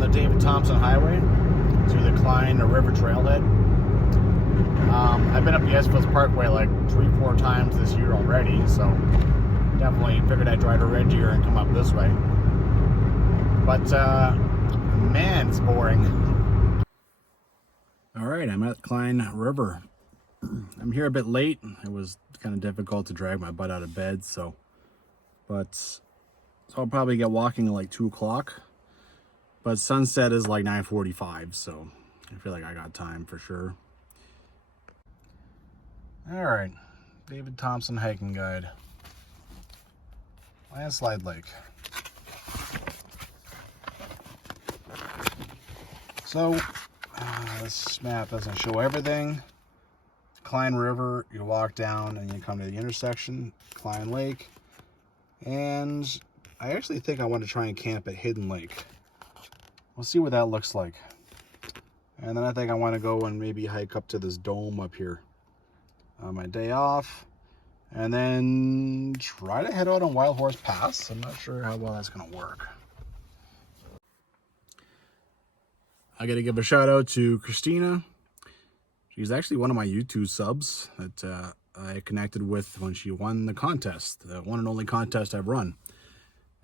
on the David Thompson Highway to the Cline River Trailhead. I've been up the Esfields Parkway like 3-4 times this year already, so definitely figured I'd try to red deer and come up this way. But man, it's boring. All right, I'm at Cline River. I'm here a bit late. It was kind of difficult to drag my butt out of bed, so I'll probably get walking at like 2 o'clock. But sunset is like 9:45, so I feel like I got time for sure. All right, David Thompson hiking guide. Landslide Lake. So this map doesn't show everything. Cline River, you walk down and you come to the intersection, Cline Lake, and I actually think I want to try and camp at Hidden Lake. We'll see what that looks like. And then I think I want to go and maybe hike up to this dome up here on my day off, and then try to head out on Wild Horse Pass. I'm not sure how well that's going to work. I got to give a shout out to Christina. She's actually one of my YouTube subs that I connected with when she won the contest, the one and only contest I've run.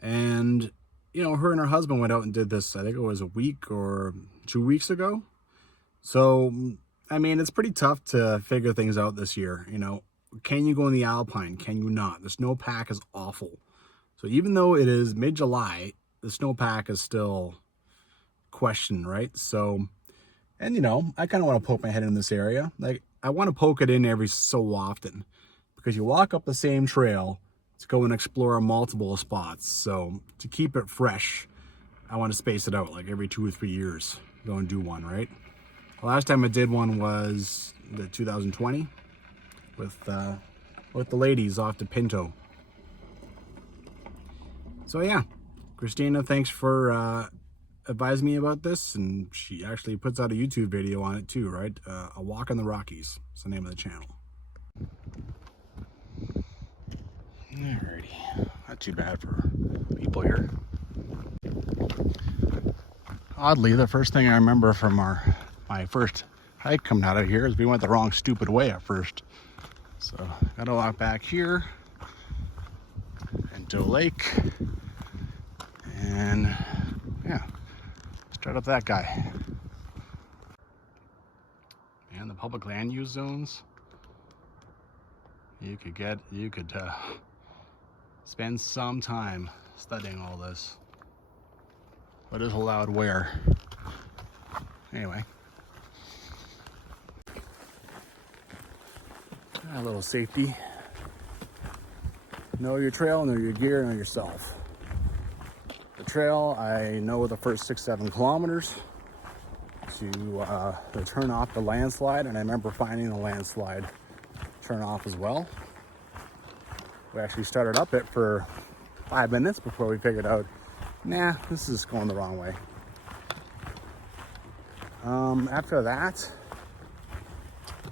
And, you know, her and her husband went out and did this, I think it was a week or 2 weeks ago. So, I mean, it's pretty tough to figure things out this year. You know, can you go in the Alpine? Can you not? The snowpack is awful. So even though it is mid-July, the snowpack is still questioned, right? So, and you know, I kind of want to poke my head in this area. Like, I want to poke it in every so often, because you walk up the same trail to go and explore multiple spots. So to keep it fresh, I want to space it out like every 2 or 3 years. Go and do one, right? The last time I did one was the 2020 with the ladies off to Pinto. So yeah, Christina, thanks for advised me about this, and she actually puts out a YouTube video on it too, right? A Walk in the Rockies is the name of the channel. Alrighty, not too bad for people here. Oddly, the first thing I remember from my first hike coming out of here is we went the wrong stupid way at first. So gotta walk back here, Pinto Lake, and yeah. Start up that guy. And the public land use zones. You could spend some time studying all this. What is allowed where? Anyway. A little safety. Know your trail, know your gear, know yourself. The trail, I know the first 6-7 kilometers to turn off the landslide, and I remember finding the landslide turn off as well. We actually started up it for 5 minutes before we figured out, nah, this is going the wrong way. After that,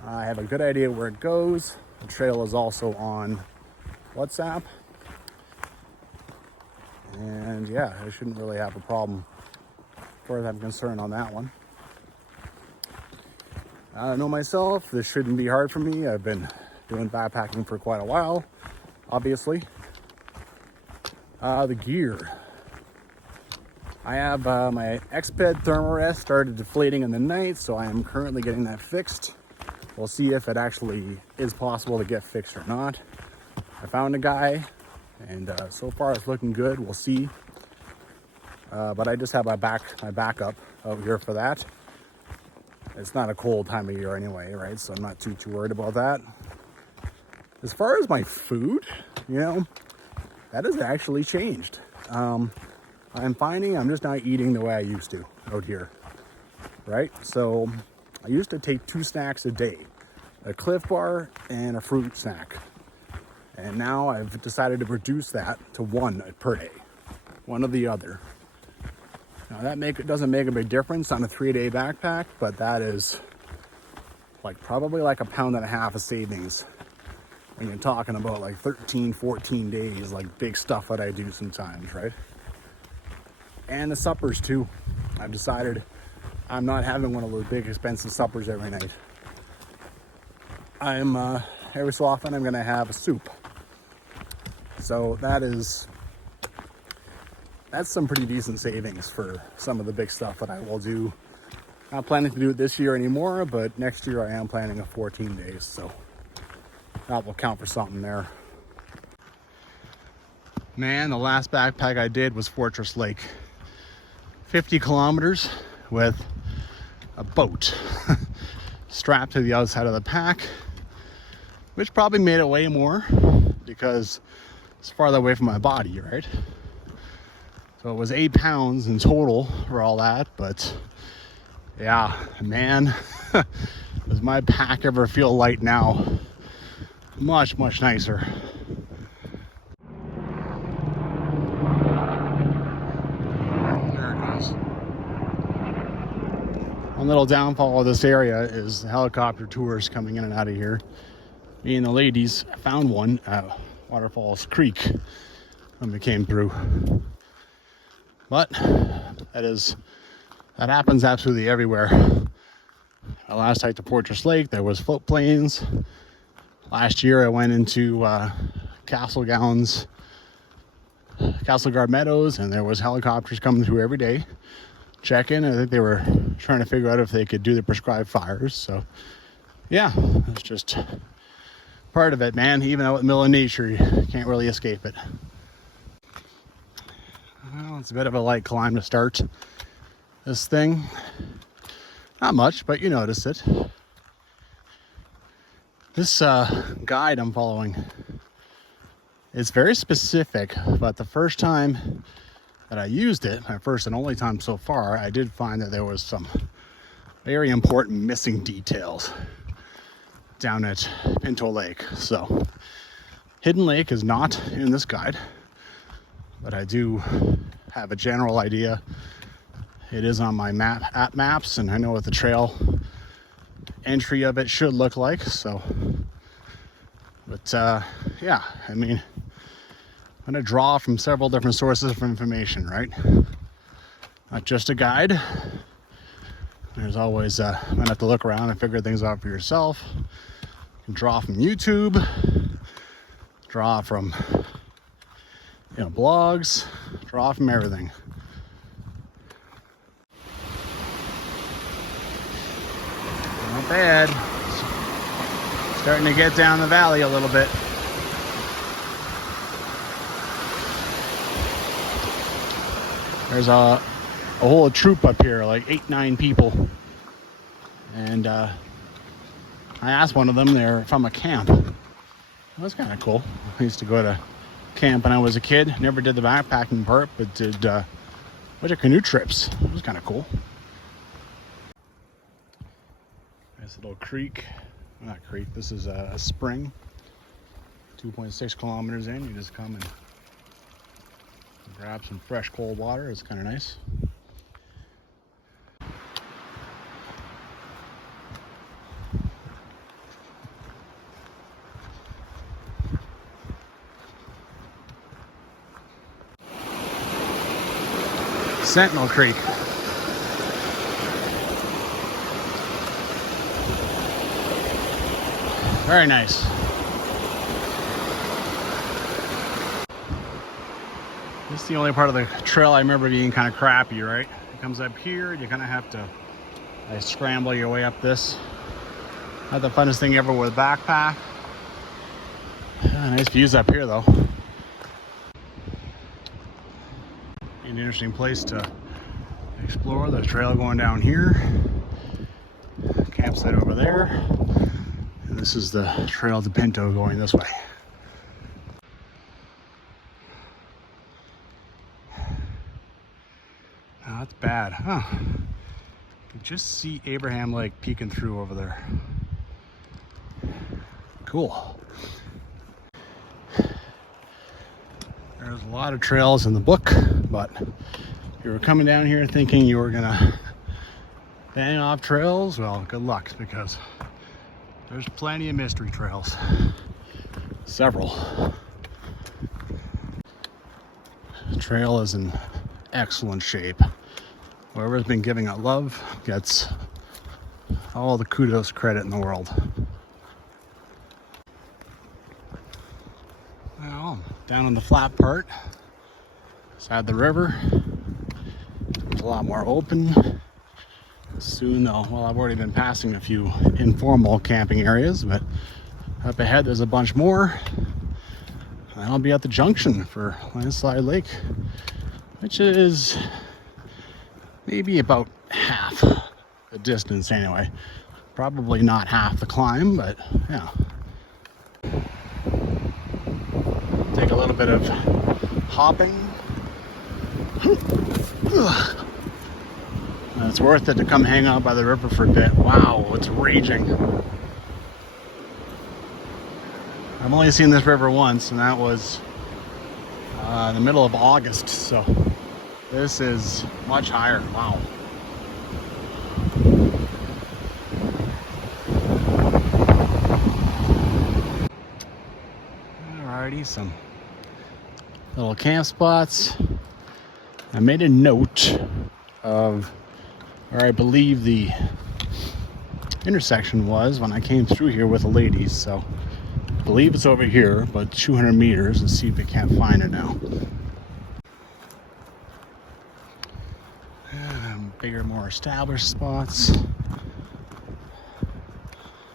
I have a good idea where it goes. The trail is also on WhatsApp. And yeah, I shouldn't really have a problem as far as I'm concerned on that one. I know myself, this shouldn't be hard for me. I've been doing backpacking for quite a while, obviously. The gear. I have my Exped thermarest started deflating in the night, so I am currently getting that fixed. We'll see if it actually is possible to get fixed or not. I found a guy, and so far it's looking good. We'll see. But I just have my backup out here for that. It's not a cold time of year anyway, right? So I'm not too worried about that. As far as my food, you know, that has actually changed. I'm finding I'm just not eating the way I used to out here, right? So I used to take 2 snacks a day, a Cliff Bar and a fruit snack. And now I've decided to reduce that to 1 per day, one or the other. Now that doesn't make a big difference on a 3-day backpack, but that is like probably like a pound and a half of savings when you're talking about like 13, 14 days, like big stuff that I do sometimes, right? And the suppers too. I've decided I'm not having one of those big expensive suppers every night. I'm every so often I'm gonna have a soup. So that's some pretty decent savings for some of the big stuff that I will do. Not planning to do it this year anymore, but next year I am planning a 14 days, so that will count for something there. Man, the last backpack I did was Fortress Lake. 50 kilometers with a boat strapped to the outside of the pack, which probably made it way more because it's farther away from my body, right? So it was 8 pounds in total for all that, but yeah, man, does my pack ever feel light now? Much, much nicer. One little downfall of this area is helicopter tours coming in and out of here. Me and the ladies found one at Waterfalls Creek when we came through. But that happens absolutely everywhere. I last hiked to Fortress Lake, there was float planes. Last year I went into Castle Guard Meadows, and there was helicopters coming through every day. Check in. I think they were trying to figure out if they could do the prescribed fires. So yeah, it's just part of it, man. Even out in the middle of nature, you can't really escape it. Well, it's a bit of a light climb to start this thing. Not much, but you notice it. This guide I'm following, it's very specific, but the first time that I used it, my first and only time so far, I did find that there was some very important missing details down at Pinto Lake. So Hidden Lake is not in this guide, but I do have a general idea. It is on my app maps, and I know what the trail entry of it should look like. So, but yeah, I mean, I'm going to draw from several different sources of information, right? Not just a guide. There's always, I'm going to have to look around and figure things out for yourself. You can draw from YouTube, draw from, blogs, draw from everything. Not bad. Starting to get down the valley a little bit. There's a whole troop up here, like 8-9 people. And I asked one of them, they're from a camp. That's kind of cool. I used to go to camp when I was a kid. Never did the backpacking part, but did a bunch of canoe trips. It was kind of cool. Nice little creek. Not creek, this is a spring. 2.6 kilometers in, you just come and grab some fresh cold water. It's kind of nice. Sentinel Creek. Very nice. This is the only part of the trail I remember being kind of crappy, right? It comes up here, you kind of have to scramble your way up this. Not the funnest thing ever with a backpack. Nice views up here though. An interesting place to explore. The trail going down here. Campsite over there. And this is the trail to Pinto going this way. Oh, that's bad, huh? You can just see Abraham Lake peeking through over there. Cool. There's a lot of trails in the book, but if you were coming down here thinking you were gonna bang off trails, well, good luck, because there's plenty of mystery trails. Several. The trail is in excellent shape. Whoever's been giving it love gets all the kudos credit in the world. Well, down on the flat part, beside the river, it's a lot more open. Soon though, well, I've already been passing a few informal camping areas, but up ahead there's a bunch more. And I'll be at the junction for Landslide Lake, which is maybe about half the distance anyway. Probably not half the climb, but yeah. Take a little bit of hopping. And it's worth it to come hang out by the river for a bit. Wow, it's raging. I've only seen this river once, and that was in the middle of August, so this is much higher. Wow. Alrighty, some little camp spots. I made a note of where I believe the intersection was when I came through here with the ladies, so I believe it's over here, but 200 meters. Let's see if we can't find it now. Bigger, more established spots.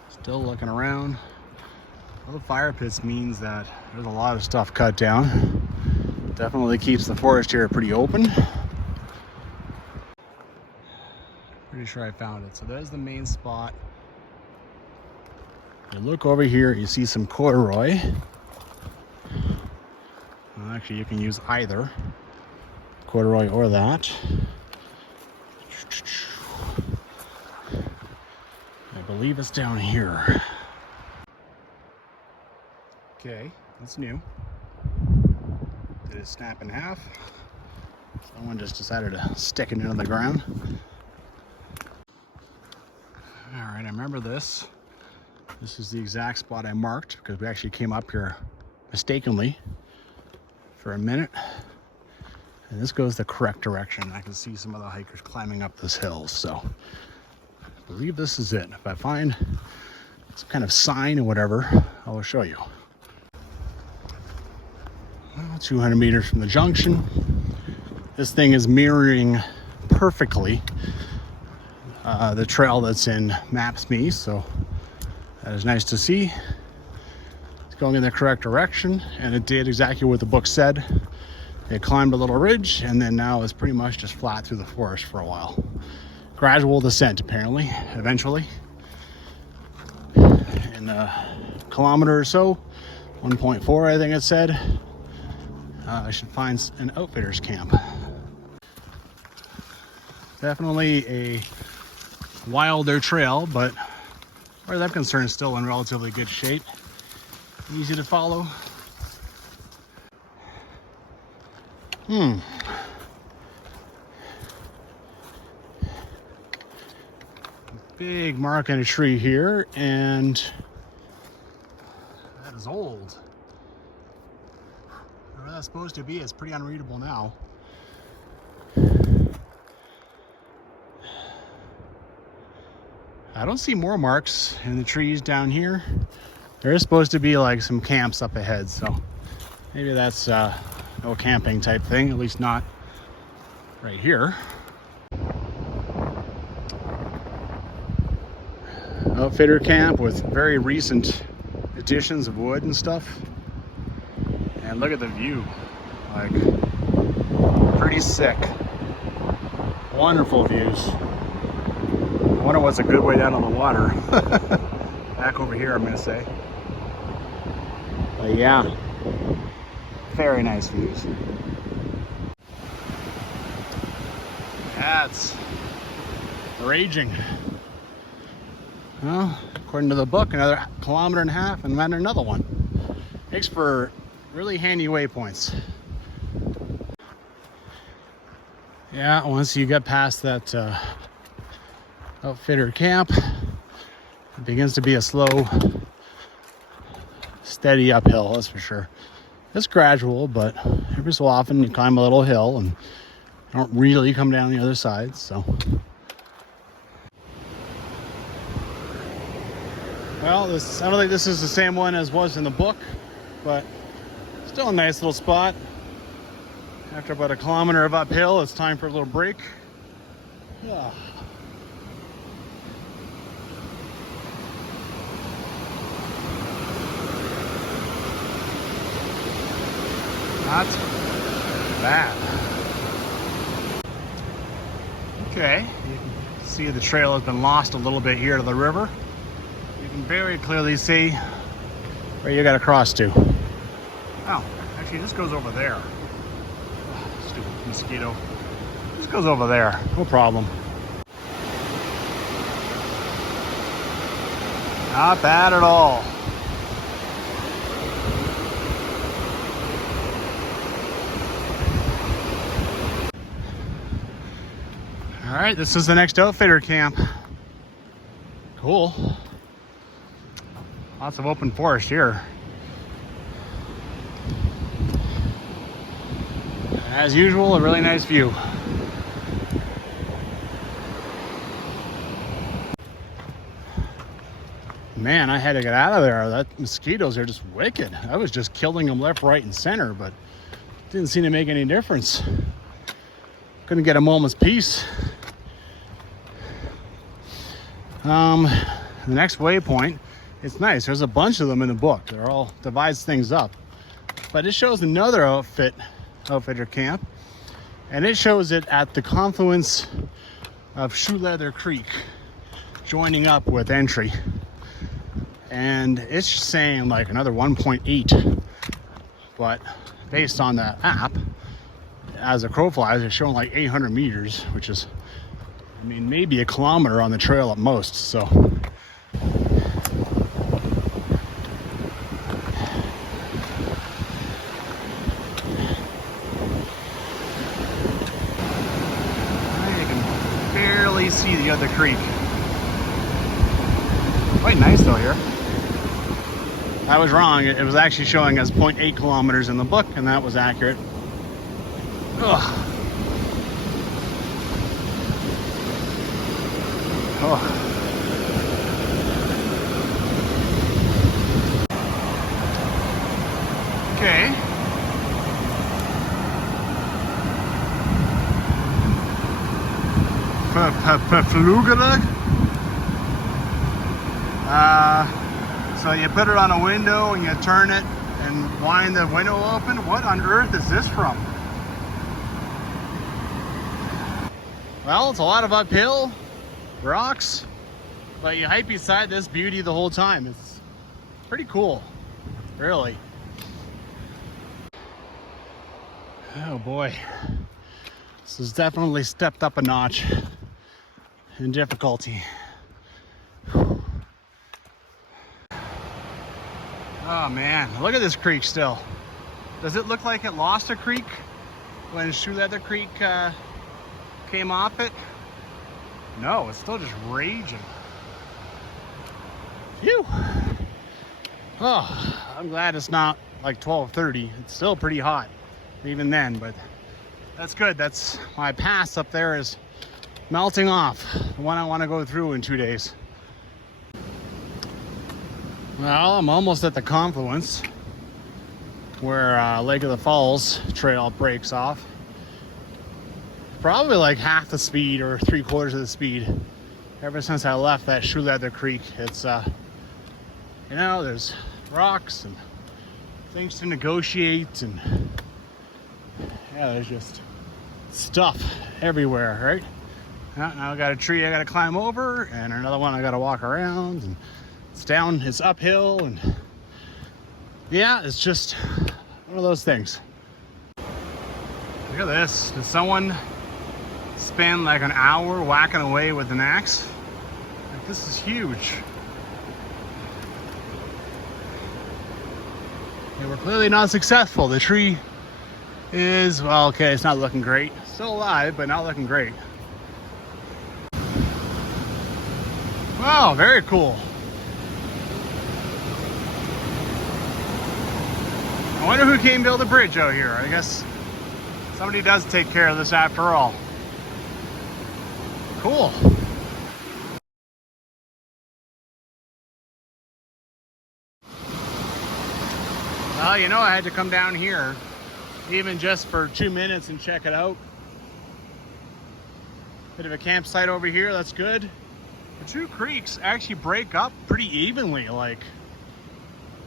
Still looking around. Well, the fire pits means that there's a lot of stuff cut down. Definitely keeps the forest here pretty open. Pretty sure I found it. So there's the main spot. You look over here, you see some corduroy. Well, actually, you can use either corduroy or that. I believe it's down here. Okay, that's new. Did it snap in half? Someone just decided to stick it into the ground. All right, I remember this. This is the exact spot I marked because we actually came up here mistakenly for a minute. And this goes the correct direction. I can see some of the hikers climbing up this hill, so I believe this is it. If I find some kind of sign or whatever, I will show you. Well, 200 meters from the junction. This thing is mirroring perfectly the trail that's in Maps.me, so that is nice to see. It's going in the correct direction, and it did exactly what the book said. It climbed a little ridge, and then now it's pretty much just flat through the forest for a while. Gradual descent, apparently, eventually. In a kilometer or so, 1.4 I think it said, I should find an outfitter's camp. Definitely a wilder trail, but as far as I'm concerned, still in relatively good shape. Easy to follow. Big mark in a tree here, and that is old. Where that's supposed to be is pretty unreadable now. I don't see more marks in the trees down here. There is supposed to be like some camps up ahead, so maybe that's no camping type thing, at least not right here. Outfitter camp with very recent additions of wood and stuff. And look at the view, like pretty sick. Wonderful views. I wonder what's a good way down on the water. Back over here, I'm gonna say. But yeah, very nice views. That's raging. Well, according to the book, another kilometer and a half and then another one. Makes for really handy waypoints. Yeah, once you get past that outfitter camp, it begins to be a slow, steady uphill, that's for sure. It's gradual, but every so often you climb a little hill and don't really come down the other side, so. Well, I don't think this is the same one as was in the book, but still a nice little spot. After about a kilometer of uphill, it's time for a little break. Yeah. Not bad. Okay, you can see the trail has been lost a little bit here to the river. You can very clearly see where you got to cross to. Oh, actually this goes over there. Oh, stupid mosquito. This goes over there, no problem. Not bad at all. All right, this is the next outfitter camp. Cool. Lots of open forest here. As usual, a really nice view. Man, I had to get out of there. That mosquitoes are just wicked. I was just killing them left, right, and center, but it didn't seem to make any difference. Couldn't get a moment's peace. The next waypoint, it's nice. There's a bunch of them in the book. They're all divides things up. But it shows another outfitter camp, and it shows it at the confluence of Shoe Leather Creek, joining up with Entry. And it's saying like another 1.8, but based on the app, as the crow flies, it's showing like 800 meters, which is, I mean, maybe a kilometer on the trail at most. So you can barely see the other creek. Quite nice though here. I was wrong. It was actually showing us 0.8 kilometers in the book, and that was accurate. Ugh. Oh. Okay. Verflugerig. So you put it on a window and you turn it and wind the window open. What on earth is this from? Well, it's a lot of uphill, rocks, but you hike beside this beauty the whole time. It's pretty cool, really. Oh boy, this has definitely stepped up a notch in difficulty. Oh man, look at this creek still. Does it look like it lost a creek when Shoe Leather Creek came off it? No, it's still just raging. Phew. Oh, I'm glad it's not like 12:30. It's still pretty hot even then, but that's good. That's my pass up there is melting off. The one I want to go through in 2 days. Well, I'm almost at the confluence where Lake of the Falls trail breaks off. Probably like half the speed or 3/4 of the speed. Ever since I left that Shoe Leather Creek, it's you know, there's rocks and things to negotiate, and yeah, there's just stuff everywhere, right? Now I got a tree I got to climb over, and another one I got to walk around, and it's uphill, and yeah, it's just one of those things. Look at this. Did someone spend like an hour whacking away with an axe? Like, this is huge. They were clearly not successful. The tree is, well, okay, it's not looking great. Still alive, but not looking great. Wow, very cool. I wonder who came to build a bridge out here. I guess Somebody does take care of this after all. Cool. Well, you know, I had to come down here, even just for 2 minutes and check it out. Bit of a campsite over here, that's good. The two creeks actually break up pretty evenly. Like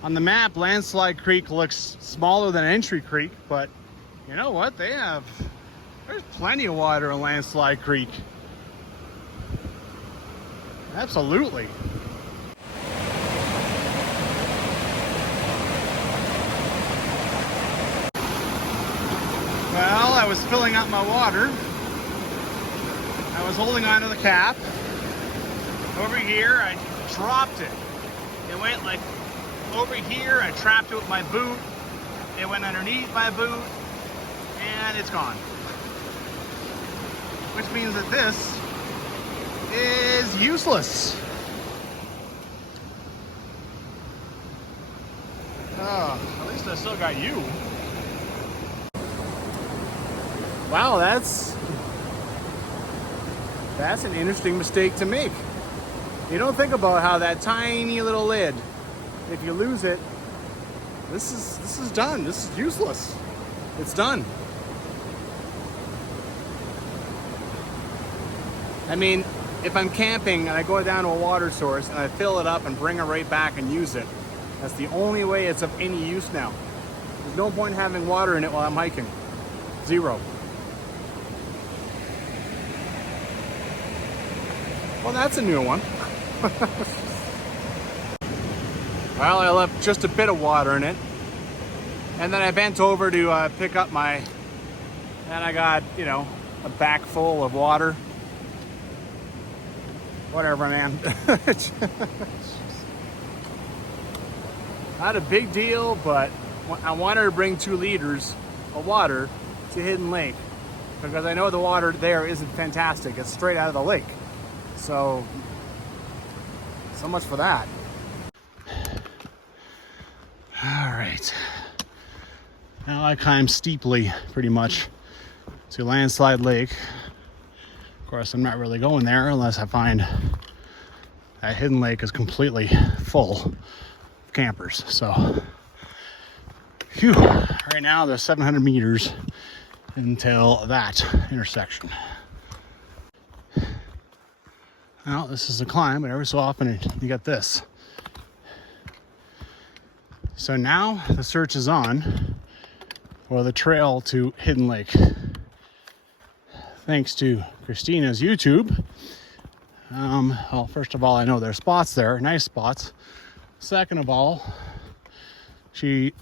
on the map, Landslide Creek looks smaller than Entry Creek, but you know what? There's plenty of water in Landslide Creek. Absolutely. Well, I was filling up my water. I was holding onto the cap. Over here, I dropped it. It went like over here. I trapped it with my boot. It went underneath my boot, and it's gone. Which means that this is useless. Oh, at least I still got you. Wow, that's an interesting mistake to make. You don't think about how that tiny little lid, if you lose it, this is done. This is useless. It's done. I mean, if I'm camping and I go down to a water source and I fill it up and bring it right back and use it, that's the only way it's of any use now. There's no point having water in it while I'm hiking. Zero. Well, that's a new one. Well, I left just a bit of water in it. And then I bent over to pick up and I got, you know, a back full of water. Whatever, man. Not a big deal, but I wanted to bring 2 liters of water to Hidden Lake because I know the water there isn't fantastic. It's straight out of the lake. So much for that. All right. Now I climb steeply, pretty much, to Landslide Lake. Of course, I'm not really going there unless I find that Hidden Lake is completely full of campers. So, phew. Right now there's 700 meters until that intersection. Well, this is a climb, but every so often you get this. So now the search is on for the trail to Hidden Lake. Thanks to Christina's YouTube. Well, first of all, I know there's spots there, nice spots. Second of all, she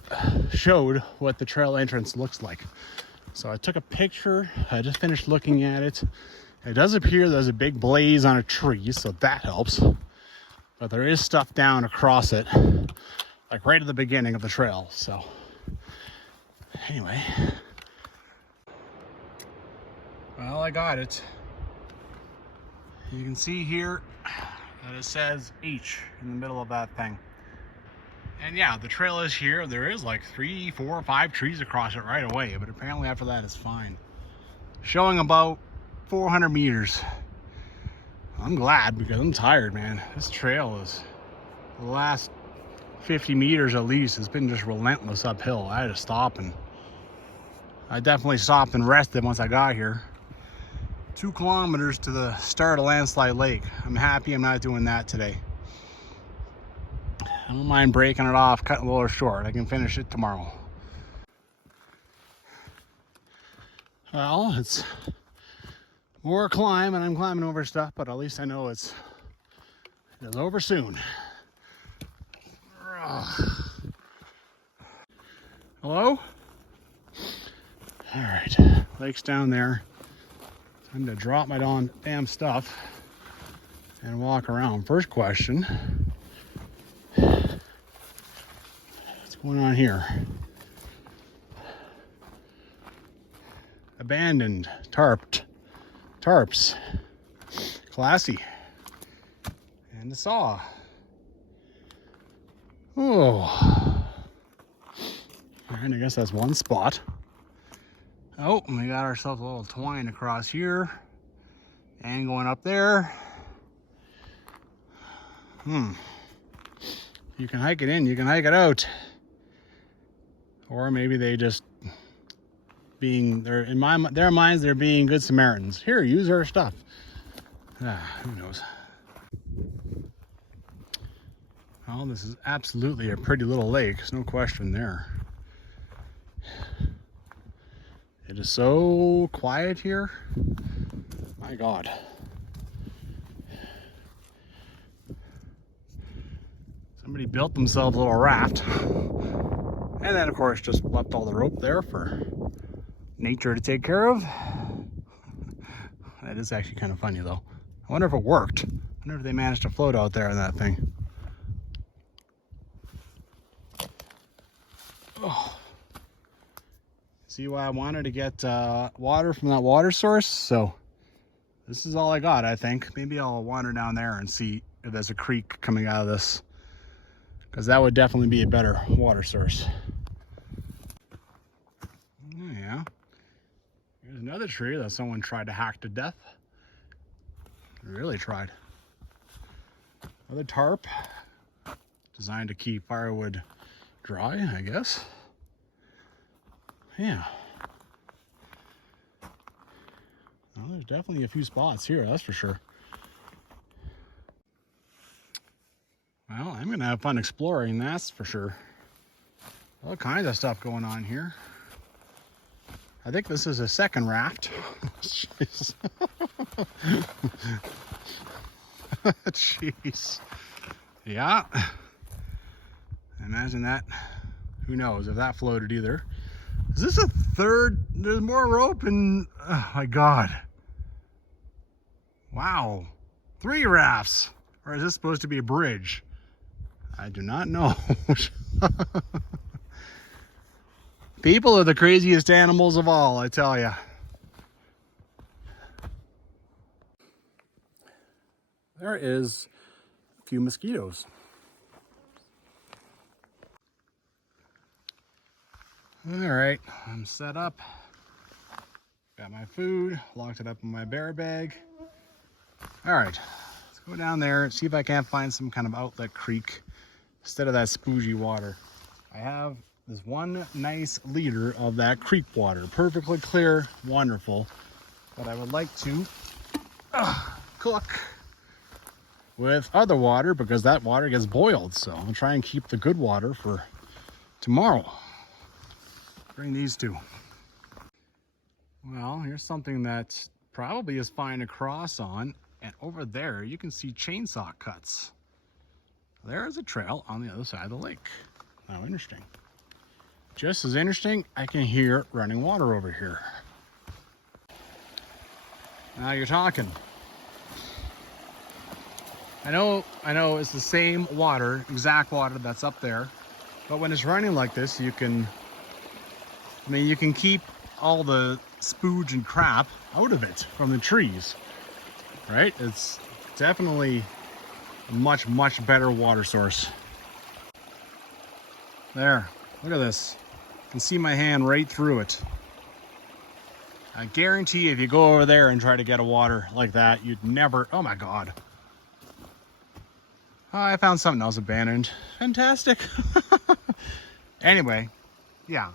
showed what the trail entrance looks like. So I took a picture. I just finished looking at it. It does appear there's a big blaze on a tree, so that helps. But there is stuff down across it, like right at the beginning of the trail. So anyway, well, I got it. You can see here that it says H in the middle of that thing. And yeah, the trail is here. There is like 3, 4, 5 trees across it right away, but apparently after that it's fine. Showing about 400 meters. I'm glad because I'm tired, man. This trail is, the last 50 meters at least, has been just relentless uphill. I had to stop, and I definitely stopped and rested once I got here. 2 kilometers to the start of Landslide Lake. I'm happy I'm not doing that today. I don't mind breaking it off, cutting a little short. I can finish it tomorrow. Well, it's more climb, and I'm climbing over stuff, but at least I know it's over soon. Hello? All right, lake's down there. Time to drop my damn stuff and walk around. First question, what's going on here? Abandoned, tarps, classy, and the saw. Oh, and I guess that's one spot. Oh, we got ourselves a little twine across here and going up there. You can hike it in, you can hike it out. Or maybe they just they're in their minds, they're being good Samaritans. Here, use our stuff. Who knows? Well, this is absolutely a pretty little lake. There's no question there. It is so quiet here. My God. Somebody built themselves a little raft. And then, of course, just left all the rope there for nature to take care of. That is actually kind of funny, though. I wonder if it worked. I wonder if they managed to float out there in that thing. Oh. See why I wanted to get water from that water source? So this is all I got, I think. Maybe I'll wander down there and see if there's a creek coming out of this, because that would definitely be a better water source. Oh, yeah. Here's another tree that someone tried to hack to death. Really tried. Another tarp designed to keep firewood dry, I guess. Yeah. Well, there's definitely a few spots here, that's for sure. Well, I'm gonna have fun exploring, that's for sure. All kinds of stuff going on here. I think this is a second raft. Jeez. Jeez. Yeah. Imagine that. Who knows if that floated either. Is this a third? There's more rope and oh my God. Wow. 3 rafts. Or is this supposed to be a bridge? I do not know. People are the craziest animals of all, I tell ya. There is a few mosquitoes. All right, I'm set up. Got my food, locked it up in my bear bag. All right, let's go down there and see if I can't find some kind of outlet creek instead of that spoogy water. I have this one nice liter of that creek water, perfectly clear, wonderful. But I would like to cook with other water because that water gets boiled. So I'll try and keep the good water for tomorrow. Bring these two. Well, here's something that probably is fine to cross on. And over there, you can see chainsaw cuts. There's a trail on the other side of the lake. How interesting. Just as interesting, I can hear running water over here. Now you're talking. I know it's the same water, exact water that's up there, but when it's running like this, you can keep all the spooge and crap out of it from the trees, right? It's definitely a much, much better water source. There, look at this. You can see my hand right through it. I guarantee if you go over there and try to get a water like that, you'd never, oh my God. Oh, I found something else abandoned. Fantastic. Anyway, yeah.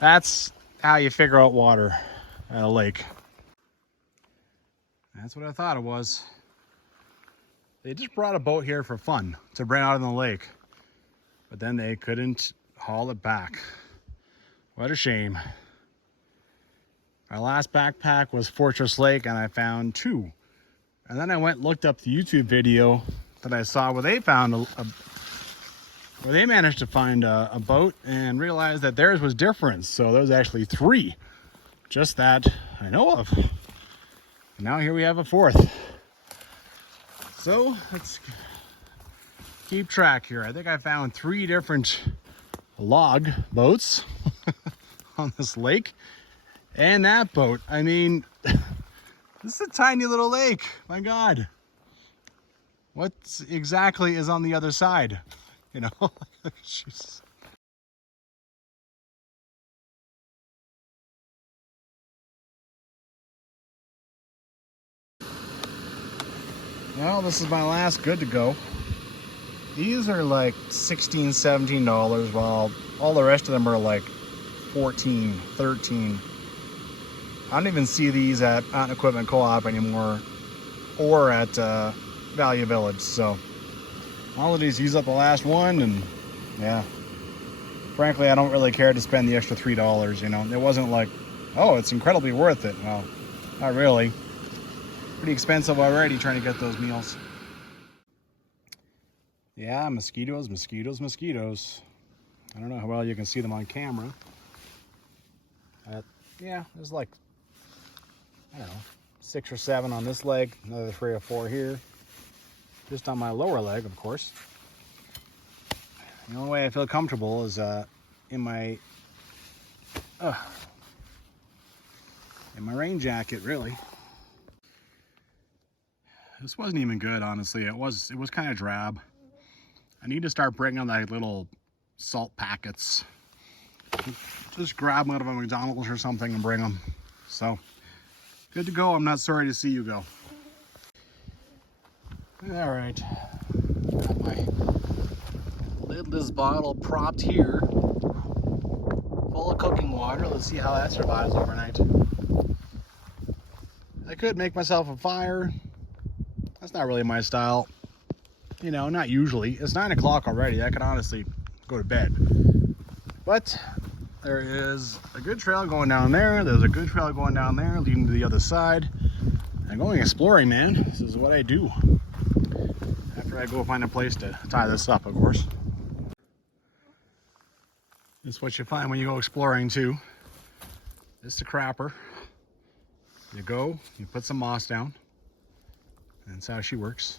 That's how you figure out water at a lake. That's what I thought it was. They just brought a boat here for fun to bring out in the lake, but then they couldn't haul it back. What a shame. My last backpack was Fortress Lake and I found 2. And then I went and looked up the YouTube video that I saw where they found where they managed to find a boat and realized that theirs was different. So there was actually 3, just that I know of. And now here we have a 4th. So let's keep track here. I think I found 3 different log boats on this lake. And that boat, I mean, this is a tiny little lake. My God. What exactly is on the other side? You know, jeez. Well, this is my last good to go. These are like $16, $17, while all the rest of them are like 14, 13. I don't even see these at Mountain Equipment Co-op anymore, or at Value Village. So all of these use up the last one, and yeah, frankly, I don't really care to spend the extra $3. You know, it wasn't like, oh, it's incredibly worth it. Well, not really. Pretty expensive already trying to get those meals. Yeah, mosquitoes, mosquitoes, mosquitoes. I don't know how well you can see them on camera. Yeah, there's like, I don't know, 6 or 7 on this leg, another 3 or 4 here. Just on my lower leg, of course. The only way I feel comfortable is in my rain jacket, really. This wasn't even good, honestly. It was kind of drab. I need to start bringing like little salt packets. Just grab them out of a McDonald's or something and bring them. So, good to go. I'm not sorry to see you go. All right. Got my lidless bottle propped here, full of cooking water. Let's see how that survives overnight. I could make myself a fire. That's not really my style. You know, not usually. It's 9 o'clock already. I could honestly go to bed. But there is a good trail going down there. There's a good trail going down there leading to the other side. I'm going exploring, man. This is what I do. After I go find a place to tie this up, of course. This is what you find when you go exploring too. This is a crapper. You go, you put some moss down. And that's how she works.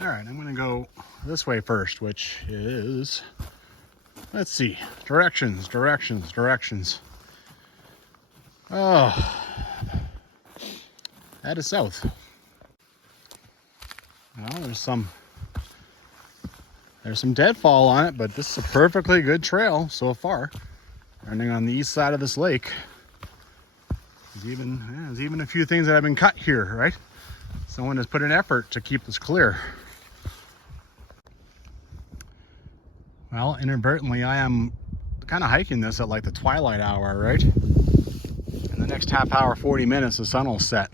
All right, I'm gonna go this way first, which is, let's see, directions, directions, directions. Oh, that is south. Well, there's some deadfall on it, but this is a perfectly good trail so far. Running on the east side of this lake. There's even a few things that have been cut here, right? Someone has put an effort to keep this clear. Well, inadvertently, I am kind of hiking this at like the twilight hour, right? In the next half hour, 40 minutes, the sun will set.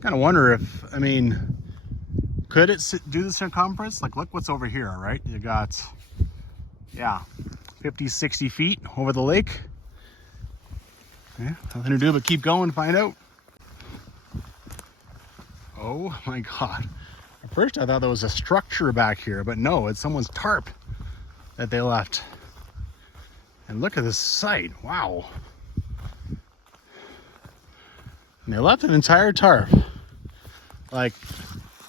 Kind of wonder if, I mean, could it do the circumference? Like, look what's over here, right? You got, yeah, 50, 60 feet over the lake. Yeah, nothing to do but keep going and find out. Oh my God. At first I thought there was a structure back here, but no, it's someone's tarp that they left. And look at this site, wow. And they left an entire tarp. Like,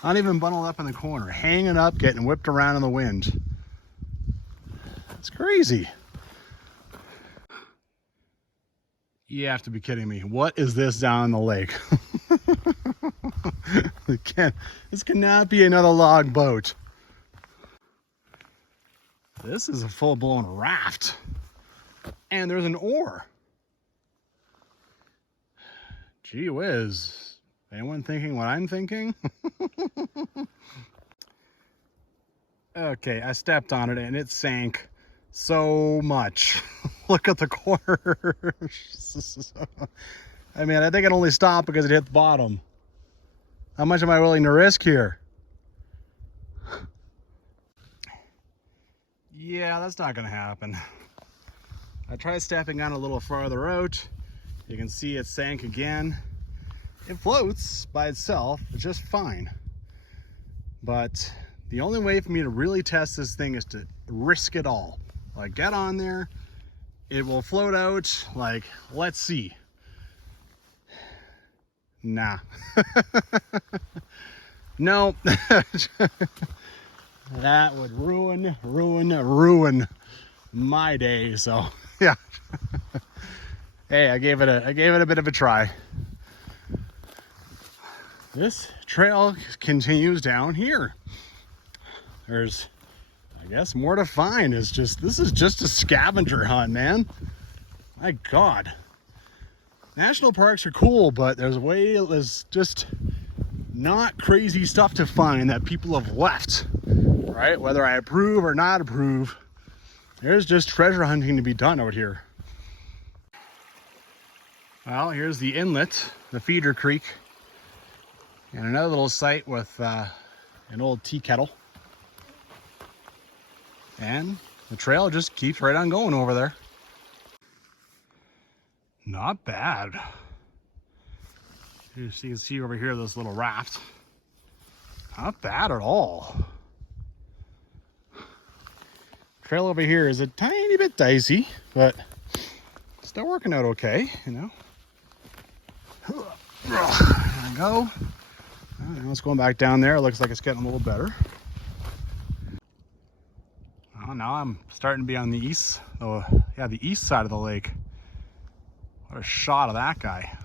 not even bundled up in the corner, hanging up, getting whipped around in the wind. It's crazy. You have to be kidding me. What is this down the lake? This cannot be another log boat. This is a full-blown raft. And there's an oar. Gee whiz. Anyone thinking what I'm thinking? Okay, I stepped on it and it sank so much. Look at the corners. I mean, I think it only stopped because it hit the bottom. How much am I willing to risk here? Yeah, that's not gonna happen. I tried stepping on a little farther out. You can see it sank again. It floats by itself just fine. But the only way for me to really test this thing is to risk it all. Like, get on there, it will float out, like, let's see. Nah. No. That would ruin my day, so yeah. Hey, I gave it a bit of a try. This trail continues down here. There's, I guess, more to find. This is just a scavenger hunt, man. My God. National parks are cool, but there's just not crazy stuff to find that people have left, right? Whether I approve or not approve, there's just treasure hunting to be done out here. Well, here's the inlet, the feeder creek, and another little site with an old tea kettle. And the trail just keeps right on going over there. Not bad. You can see over here this little raft. Not bad at all. Trail over here is a tiny bit dicey, but still working out okay, you know. There we go. Now it's going back down there. It looks like it's getting a little better. Oh, now I'm starting to be on the east, the east side of the lake. What a shot of that guy.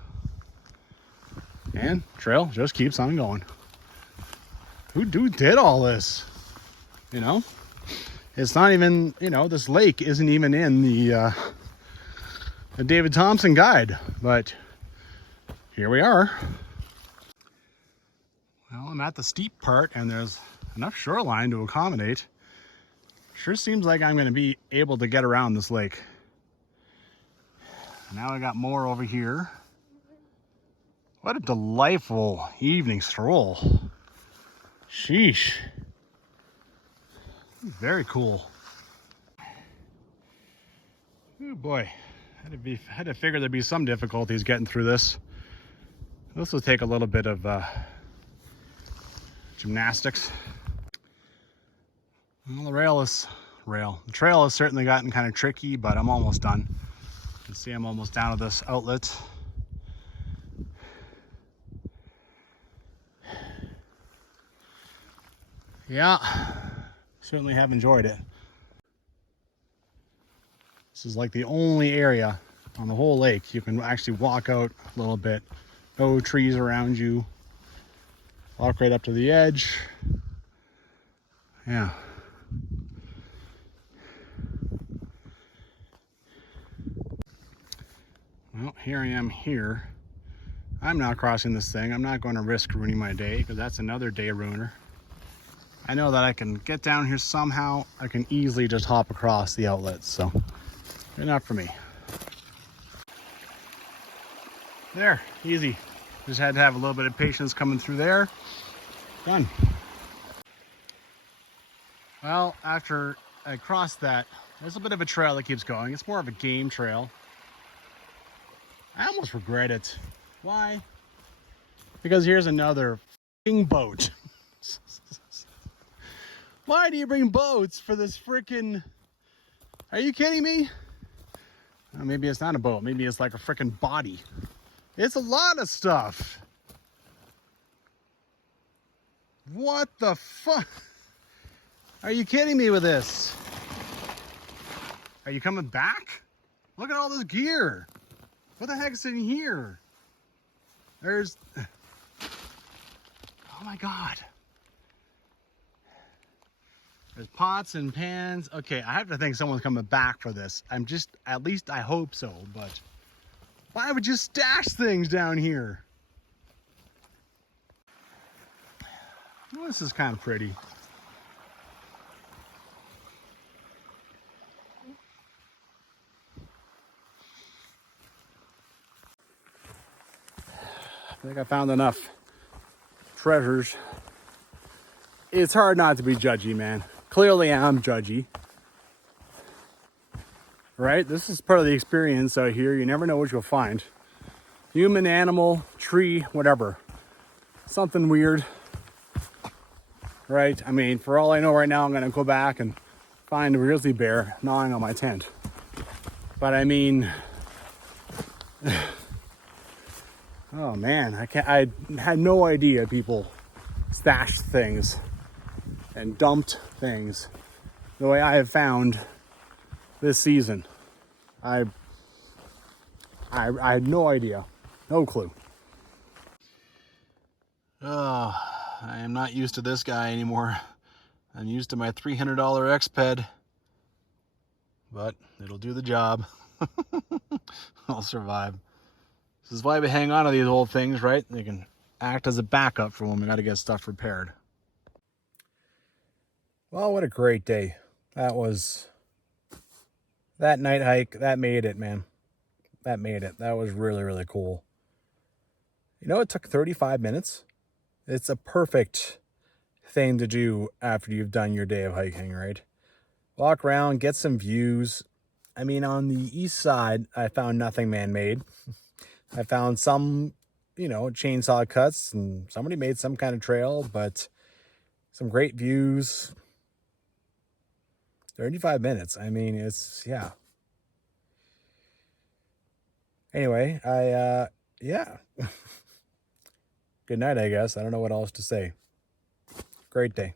And trail just keeps on going. Who did all this? You know? It's not even, you know, this lake isn't even in the David Thompson guide, but here we are. Well, I'm at the steep part and there's enough shoreline to accommodate. Sure seems like I'm going to be able to get around this lake. Now I got more over here. What a delightful evening stroll. Sheesh. Very cool. Oh boy, had to figure there'd be some difficulties getting through this. This will take a little bit of gymnastics. Well, the trail has certainly gotten kind of tricky, but I'm almost done. You can see I'm almost down to this outlet. Yeah, certainly have enjoyed it. This is like the only area on the whole lake you can actually walk out a little bit. No trees around you. Walk right up to the edge. Yeah. Well, here I am here. I'm not crossing this thing. I'm not going to risk ruining my day because that's another day ruiner. I know that I can get down here somehow. I can easily just hop across the outlets, so they're not for me. There, easy. Just had to have a little bit of patience coming through there. Done. Well, after I crossed that, there's a bit of a trail that keeps going. It's more of a game trail. I almost regret it. Why? Because here's another f***ing boat. Why do you bring boats for this frickin'... Are you kidding me? Oh, maybe it's not a boat. Maybe it's like a frickin' body. It's a lot of stuff. What the fuck? Are you kidding me with this? Are you coming back? Look at all this gear. What the heck's in here? There's... Oh my God. There's pots and pans. Okay, I have to think someone's coming back for this. At least I hope so, but why would you stash things down here? Well, this is kind of pretty. I think I found enough treasures. It's hard not to be judgy, man. Clearly I'm judgy. Right? This is part of the experience out here. You never know what you'll find. Human, animal, tree, whatever. Something weird. Right? I mean, for all I know right now, I'm going to go back and find a grizzly bear gnawing on my tent. But I mean... Oh man, I had no idea people stashed things and dumped things the way I have found this season. I had no idea, no clue. I am not used to this guy anymore. I'm used to my $300 X-Ped, but it'll do the job. I'll survive. This is why we hang on to these old things, right? They can act as a backup for when we got to get stuff repaired. Well, what a great day. That night hike, that made it, man. That made it. That was really, really cool. You know, it took 35 minutes. It's a perfect thing to do after you've done your day of hiking, right? Walk around, get some views. I mean, on the east side, I found nothing man-made. I found some, chainsaw cuts, and somebody made some kind of trail, but some great views. 35 minutes. I mean, yeah. Anyway, yeah. Good night, I guess. I don't know what else to say. Great day.